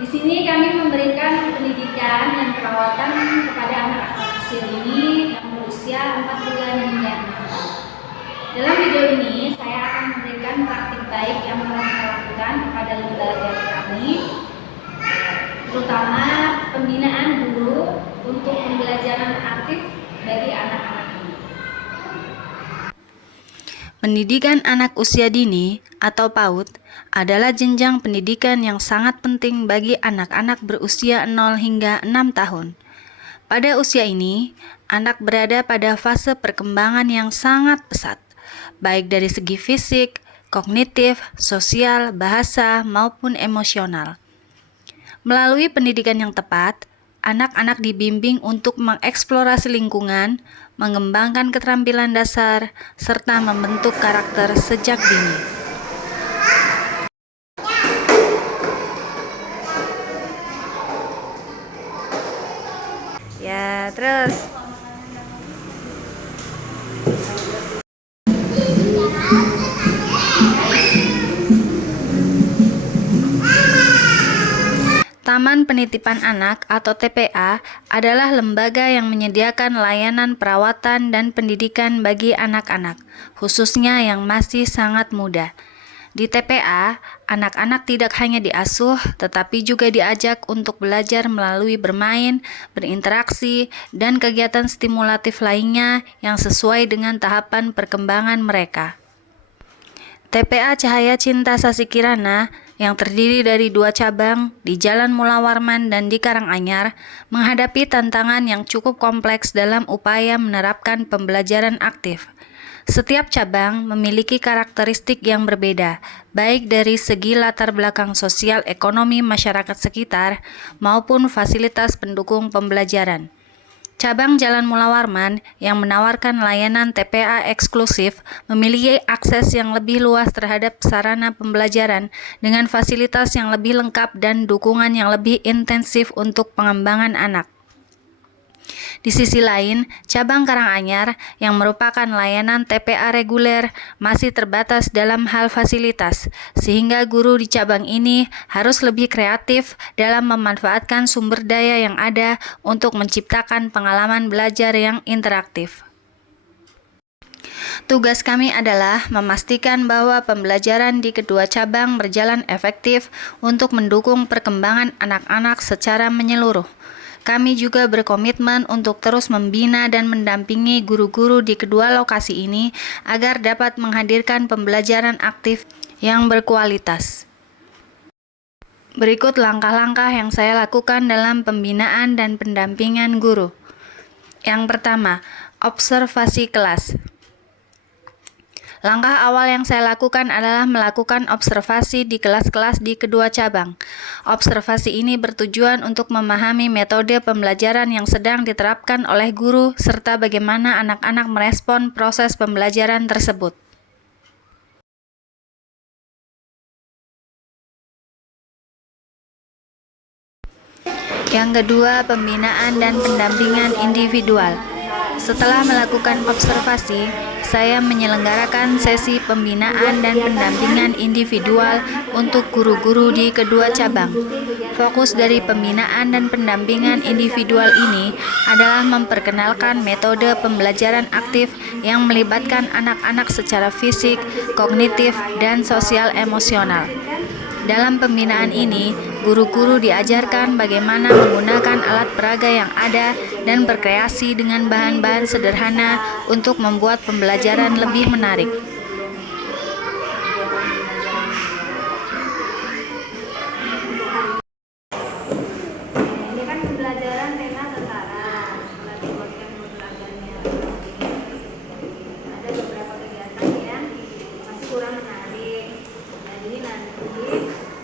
Di sini kami memberikan pendidikan dan perawatan kepada anak-anak usia dini yang berusia 4 bulan hingga 6 tahun. Dalam video ini, saya akan memberikan praktik baik yang telah saya lakukan kepada lembaga kami, terutama pembinaan guru untuk pembelajaran aktif bagi anak-anak ini. Pendidikan anak usia dini atau PAUD adalah jenjang pendidikan yang sangat penting bagi anak-anak berusia 0 hingga 6 tahun. Pada usia ini, anak berada pada fase perkembangan yang sangat pesat, baik dari segi fisik, kognitif, sosial, bahasa, maupun emosional. Melalui pendidikan yang tepat, anak-anak dibimbing untuk mengeksplorasi lingkungan, mengembangkan keterampilan dasar, serta membentuk karakter sejak dini. Ya, terus. Taman Penitipan Anak atau TPA adalah lembaga yang menyediakan layanan perawatan dan pendidikan bagi anak-anak, khususnya yang masih sangat muda. Di TPA, anak-anak tidak hanya diasuh, tetapi juga diajak untuk belajar melalui bermain, berinteraksi, dan kegiatan stimulatif lainnya yang sesuai dengan tahapan perkembangan mereka. TPA Cahaya Cinta Sasi Kirana yang terdiri dari 2 cabang di Jalan Mula Warman dan di Karanganyar menghadapi tantangan yang cukup kompleks dalam upaya menerapkan pembelajaran aktif. Setiap cabang memiliki karakteristik yang berbeda, baik dari segi latar belakang sosial ekonomi masyarakat sekitar maupun fasilitas pendukung pembelajaran. Cabang Jalan Mula Warman yang menawarkan layanan TPA eksklusif memiliki akses yang lebih luas terhadap sarana pembelajaran dengan fasilitas yang lebih lengkap dan dukungan yang lebih intensif untuk pengembangan anak. Di sisi lain, cabang Karanganyar yang merupakan layanan TPA reguler masih terbatas dalam hal fasilitas, sehingga guru di cabang ini harus lebih kreatif dalam memanfaatkan sumber daya yang ada untuk menciptakan pengalaman belajar yang interaktif. Tugas kami adalah memastikan bahwa pembelajaran di kedua cabang berjalan efektif untuk mendukung perkembangan anak-anak secara menyeluruh. Kami juga berkomitmen untuk terus membina dan mendampingi guru-guru di kedua lokasi ini agar dapat menghadirkan pembelajaran aktif yang berkualitas. Berikut langkah-langkah yang saya lakukan dalam pembinaan dan pendampingan guru. Yang pertama, observasi kelas. Langkah awal yang saya lakukan adalah melakukan observasi di kelas-kelas di kedua cabang. Observasi ini bertujuan untuk memahami metode pembelajaran yang sedang diterapkan oleh guru serta bagaimana anak-anak merespon proses pembelajaran tersebut. Yang kedua, pembinaan dan pendampingan individual. Setelah melakukan observasi, saya menyelenggarakan sesi pembinaan dan pendampingan individual untuk guru-guru di kedua cabang. Fokus dari pembinaan dan pendampingan individual ini adalah memperkenalkan metode pembelajaran aktif yang melibatkan anak-anak secara fisik, kognitif, dan sosial emosional. Dalam pembinaan ini, guru-guru diajarkan bagaimana menggunakan alat peraga yang ada dan berkreasi dengan bahan-bahan sederhana untuk membuat pembelajaran lebih menarik. Ini kan pembelajaran tema tentara, setelah dibuatkan modul-modulnya. Ada beberapa kegiatan yang masih kurang menarik. Jadi nanti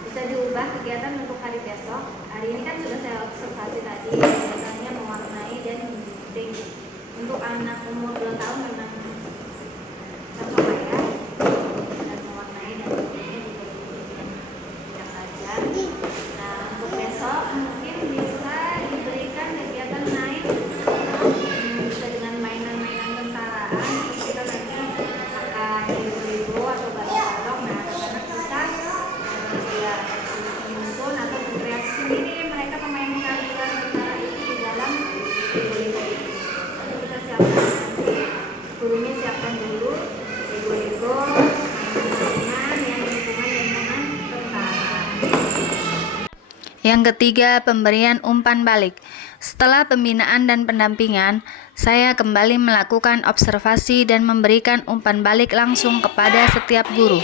bisa diubah kegiatan untuk hari besok. Hari ini kan sudah saya observasi tadi, misalnya mewarnai dan membimbing. Untuk anak umur 2 tahun memang cocok ya, dan mewarnai dan membimbingnya juga tidak saja. Nah, untuk besok mungkin bisa diberikan kegiatan main, bisa dengan mainan-mainan tentaraan. Kita nanti akan ibu-ibu atau bapak-bapak, nah anak-anak bisa menyusun atau berkreasi Yang ketiga, pemberian umpan balik. Setelah pembinaan dan pendampingan, saya kembali melakukan observasi dan memberikan umpan balik langsung kepada setiap guru.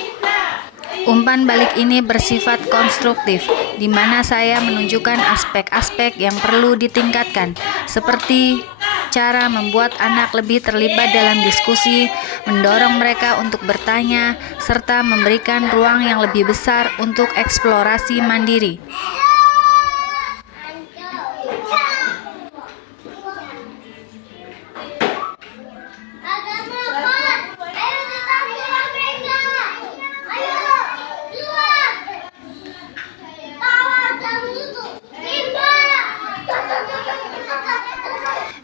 Umpan balik ini bersifat konstruktif, di mana saya menunjukkan aspek-aspek yang perlu ditingkatkan, seperti cara membuat anak lebih terlibat dalam diskusi, mendorong mereka untuk bertanya, serta memberikan ruang yang lebih besar untuk eksplorasi mandiri.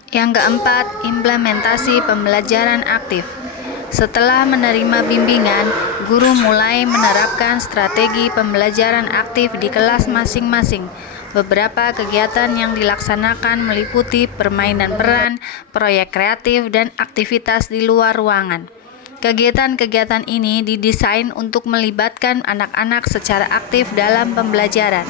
Yang keempat, implementasi pembelajaran aktif. Setelah menerima bimbingan, guru mulai menerapkan strategi pembelajaran aktif di kelas masing-masing. Beberapa kegiatan yang dilaksanakan meliputi permainan peran, proyek kreatif, dan aktivitas di luar ruangan. Kegiatan-kegiatan ini didesain untuk melibatkan anak-anak secara aktif dalam pembelajaran.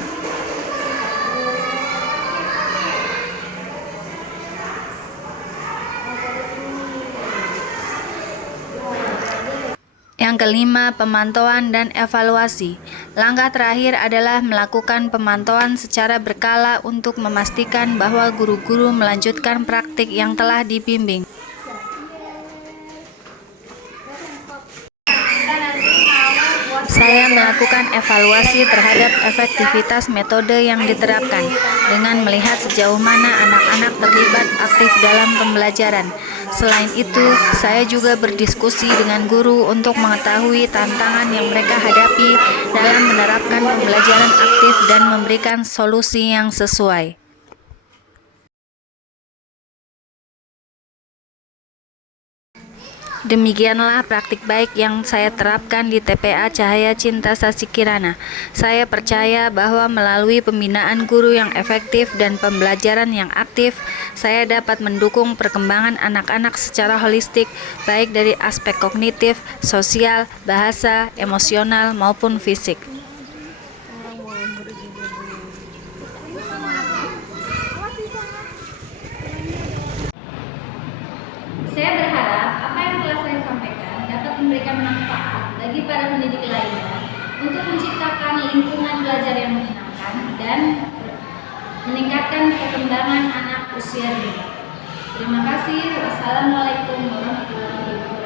Yang kelima, pemantauan dan evaluasi. Langkah terakhir adalah melakukan pemantauan secara berkala untuk memastikan bahwa guru-guru melanjutkan praktik yang telah dibimbing. Saya melakukan evaluasi terhadap efektivitas metode yang diterapkan dengan melihat sejauh mana anak-anak terlibat aktif dalam pembelajaran. Selain itu, saya juga berdiskusi dengan guru untuk mengetahui tantangan yang mereka hadapi dalam menerapkan pembelajaran aktif dan memberikan solusi yang sesuai. Demikianlah praktik baik yang saya terapkan di TPA Cahaya Cinta Sasi Kirana. Saya percaya bahwa melalui pembinaan guru yang efektif dan pembelajaran yang aktif, saya dapat mendukung perkembangan anak-anak secara holistik, baik dari aspek kognitif, sosial, bahasa, emosional, maupun fisik. Saya berharap apa yang telah saya sampaikan dapat memberikan manfaat bagi para pendidik lainnya untuk menciptakan lingkungan belajar yang menyenangkan dan meningkatkan perkembangan anak usia dini. Terima kasih. Wassalamualaikum warahmatullahi wabarakatuh.